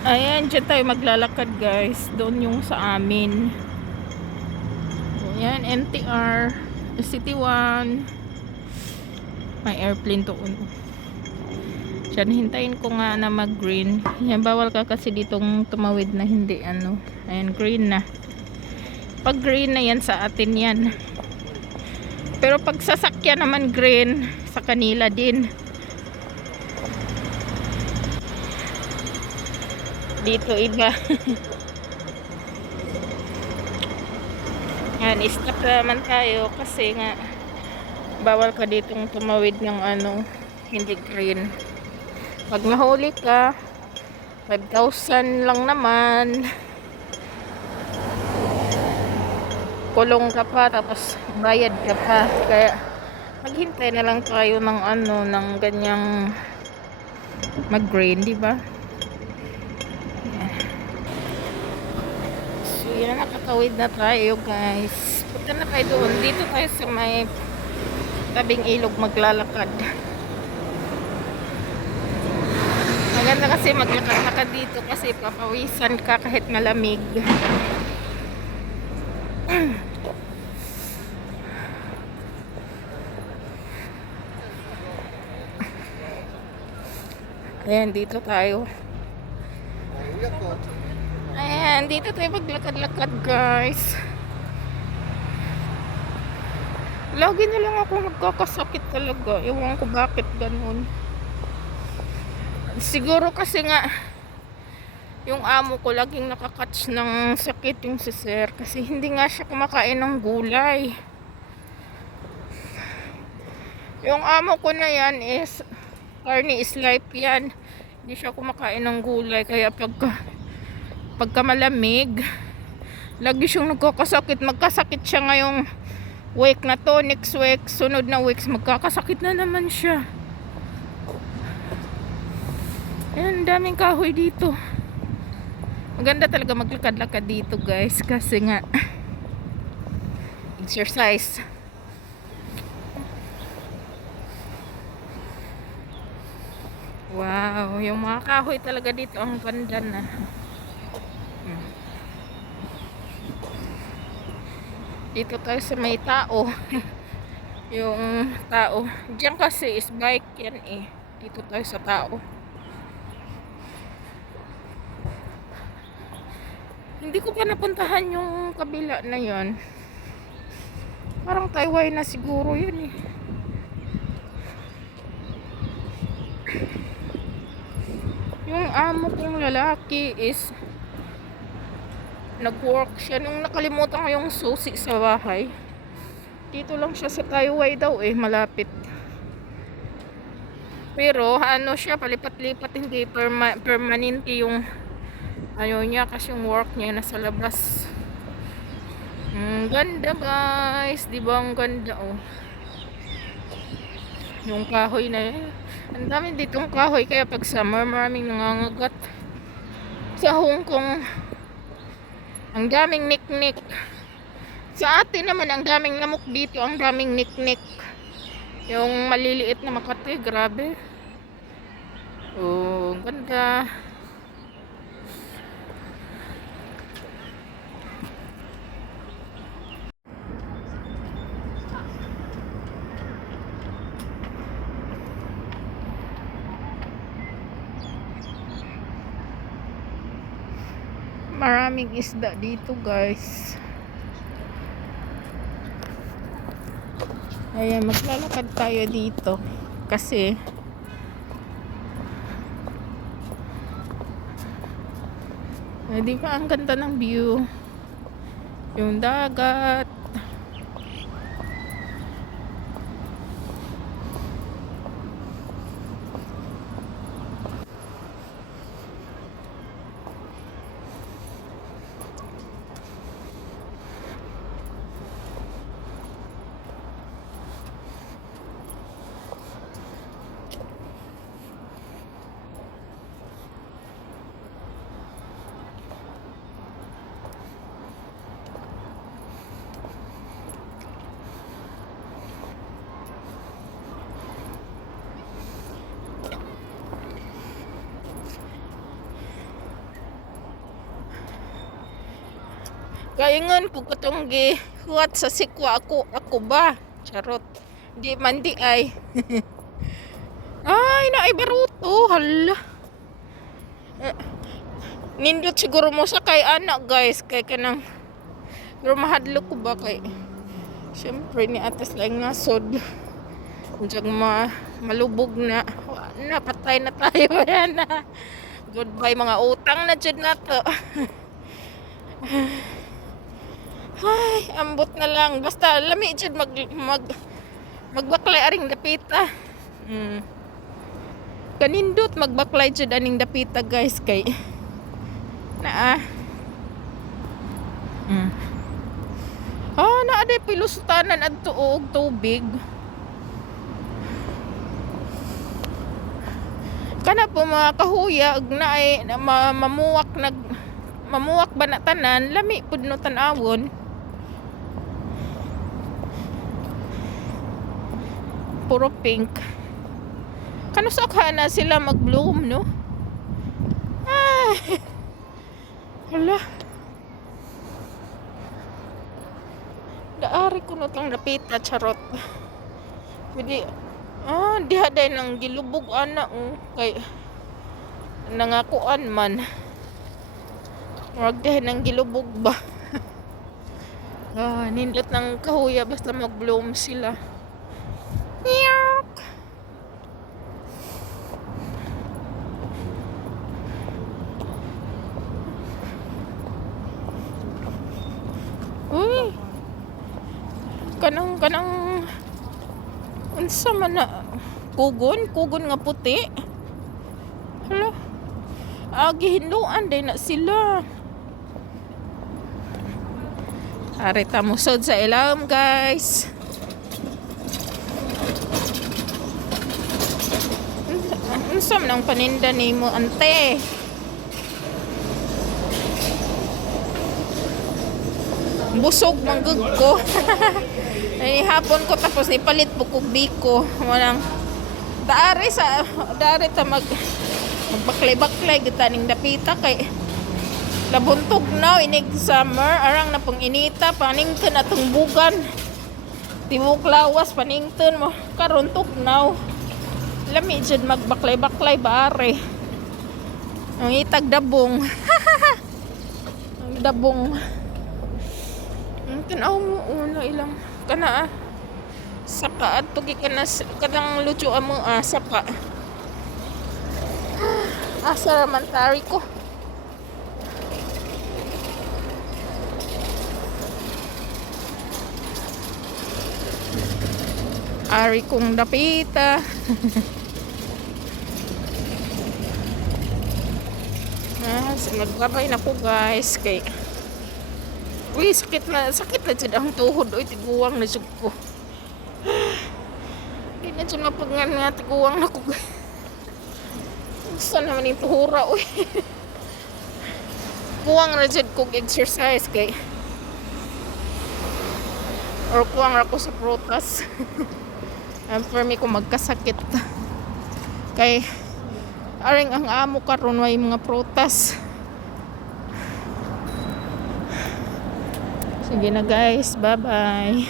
Ayan, dyan tayo maglalakad guys. Doon yung sa amin. Ayan, MTR. City 1. May airplane doon. Diyan, hintayin ko nga na mag green. Yan, bawal ka kasi ditong tumawid na hindi ano. Ayan, green na. Pag green na yan sa atin yan. Pero pag sasakyan naman green, sa kanila din. Dito iba. Yan, stop naman tayo kasi nga bawal ka ditong tumawid ng ano, hindi green. Pag nahuli ka, 5,000 lang naman. Kulong ka pa, tapos bayad ka pa. Kaya maghintay na lang tayo ng ano, ng ganyang mag-green, di ba? So, yan, nakatawid na tayo, guys. Punta na tayo doon. Dito tayo sa may tabing ilog maglalakad. Maganda kasi maglakad-lakad dito kasi papawisan ka kahit malamig. Ayan, dito tayo. Ayan, dito tayo maglakad-lakad, guys. Lagi na lang ako nagkakasakit talaga. Ewan ko bakit ganun. Siguro kasi nga yung amo ko laging nakakatch ng sakit yung si sir kasi hindi nga siya kumakain ng gulay. Yung amo ko na yan is carne is life yan. Hindi siya kumakain ng gulay kaya pagka malamig lagi siyang nagkakasakit. Magkasakit siya ngayong week na to, next week, sunod na weeks magkakasakit na naman siya. Ayan, daming kahoy dito. Maganda talaga maglakad-lakad dito, guys, kasi nga exercise. Wow, yung mga kahoy talaga dito ang ganda na. Dito tayo sa may tao. Yung tao. Diyan kasi is bike yan eh. Dito tayo sa tao. Hindi ko pa napuntahan yung kabila na yon. Parang Taiwan na siguro yun eh. Yung amo kong lalaki is nag-work siya nung nakalimutan ko yung susi sa bahay. Dito lang siya sa Taiwan daw eh, malapit. Pero ano siya, palipat-lipat, hindi permanente yung ano niya kasi yung work niya nasa labas. Ganda guys, di ba ang ganda oh. Yung kahoy na yun. Ang dami ditong kahoy kaya pag summer maraming nangangagat. Sa Hong Kong ang daming niknik. Sa atin naman ang daming lamok dito, ang daming niknik. Yung maliliit na Makati, grabe. Oh, ganda. Maraming isda dito, guys. Ayan, maglalakad tayo dito kasi di ba ang ganda ng view, yung dagat. Kaingon ko katong gihuwat sa sikwa ako ba? Charot. Di man di ay. Ay, naay baruto. Hala. Nindot siguro mo sa kay anak guys. Kay kanang pero mahadlok ko ba kay syempre ni atas lang nga sod. Diyan malubog na. Napatay na tayo. Yan na. Goodbye mga utang na dyan na to. Ay, ambot na lang. Basta lami dyan magbaklay aring dapita. Kanindot magbaklay dyan aning dapita guys kay naa. Naaday pilusutanan at tuog tubig. Kana po mga kahuyag na ay mamuwak ba na tanan lami pud no tan-awon. Puro pink. Kano sakha na sila mag-bloom no? Ay. Hala. Daari ko no tang napita charot. Pwede diha day nang gilubog ana kay nangakuan man. Wag day nang gilubog ba. Nindot ng kahuya basta mag-bloom sila. Yuck. Uy. Kanang unsa man na kugon nga puti. Hala. Gihinduan day na sila. Ari ta musod sa ilawom guys. Unsa man ang paninda nimo ante? Busog manggug ko. Ay hapon ko tapos ipalit bukog biko. Walang dari ta magbaklay-baklay gitaning dapita kay labuntog now inig summer arang na pong inita panington atong bugan. Tibok lawas panington mo karon tugnaw. Lami jud magbaklay-baklay bare. Ang itag dabong. Ang dabong. Tanaw mo una ilang kana sapa at tugi kana kadang lucho amo sapa. Asa man tari ko. Ari kong dapita. Magbabay na po guys kay uy sakit na dyan ang tuhod uy tiguwang na dyan ko hindi na dyan mapagan nga tiguwang na ko saan naman yung tuhura uy kuwang na dyan kong exercise kay or kuwang ako sa prutas for me kung magkasakit kay aring ang amo karon way mga prutas. Sige na guys, bye bye.